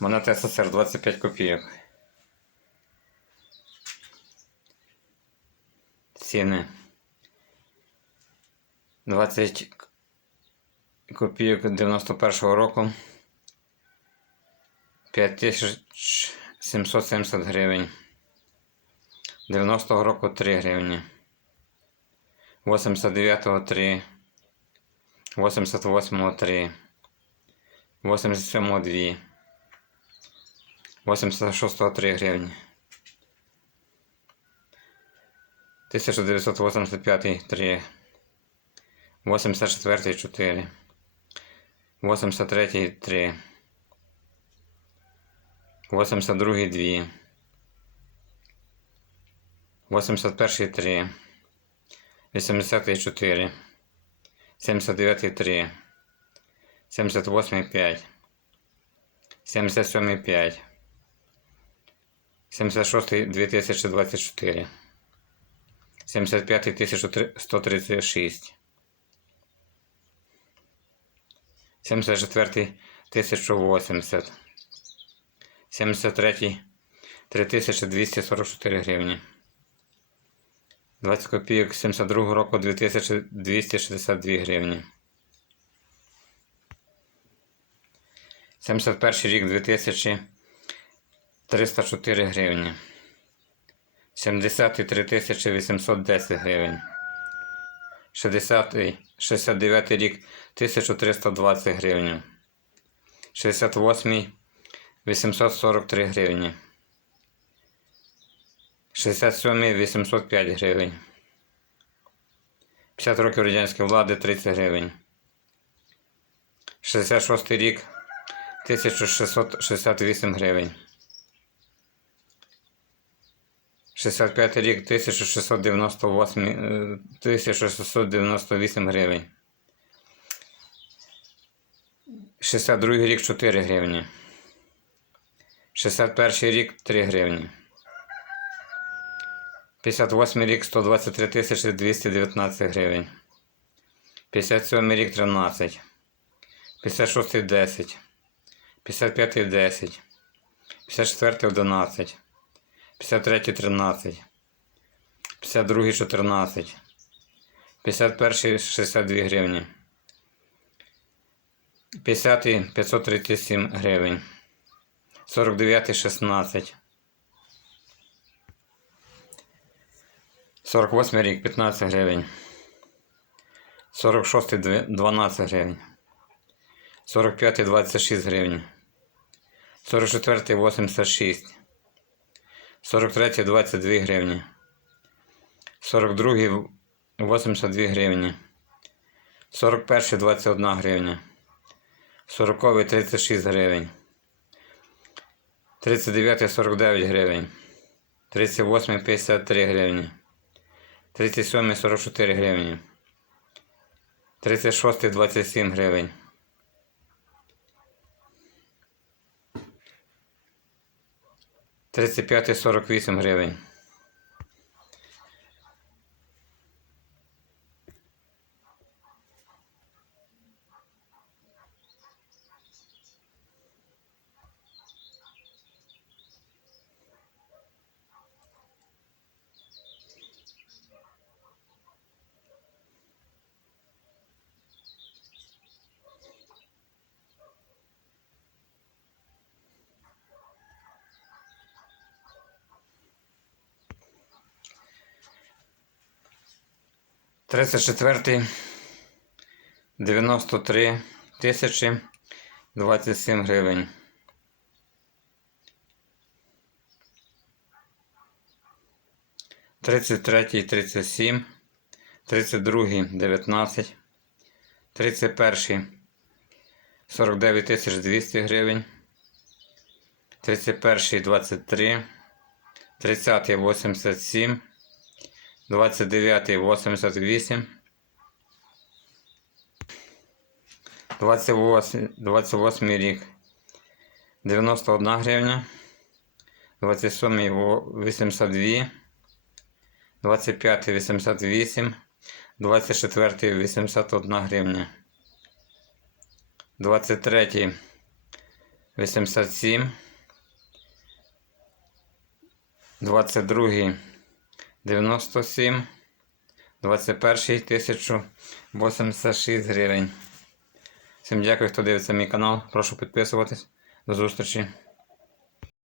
Монета СССР 25 копійок. Ціни. 20 копійок 91-го року. 5770 гривень. 90-го року 3 гривні. 89-го 3. 88-го 3. 87-го 2. 86 3 гривні. 1985 3. 84 4. 83 3. 82 2. 81 3. 80 4. 79 3. 78 5. 77 5. 76 2024. 75 1136. 74 1080. 73 3244 гривні. 20 копійок 72 року 2262 гривні. 71 рік 2000 304 гривні. 73 тисячі 810 гривень. 60, 69 рік 1320 гривень. 68 843 гривні. 67 805 гривень. 50 років радянської влади 30 гривень. 66 рік 1668 гривень. 65 рік 1698, е, 1698 гривень. 62 рік 4 гривні. 61 рік 3 гривні. 58 рік 123 тисячі 219 гривень. 57 рік 13. 56 10. 55 10. 54 11. 53 13, 52 14, 51 62 гривні, 50 537 гривень, 49 16, 48 рік 15 гривень, 46 12 гривень, 45 26 гривень, 44 86 43 22 гривні. 42 82 гривні. 41 21 гривня. 40 36 гривень. 39 49 гривень. 38 53 гривні. 37 44 гривні. 36 27 гривень. 35 48 гривень. Тридцять четвертий. Дев'яносто три тисячі двадцять сім гривень. Тридцять третій, тридцять сім. Тридцять другий, дев'ятнадцять. Тридцять перший. Сорок дев'ять тисяч двісті гривень. Тридцять перший, двадцять три. Тридцятий, восемьдесят сім. 29 88 28, 28 рік. 91 гривня. 27 82 25 88 24 81 гривня. 23 87. 22 97. 21 1086 гривень. Всім дякую, хто дивиться мій канал. Прошу підписуватись. До зустрічі.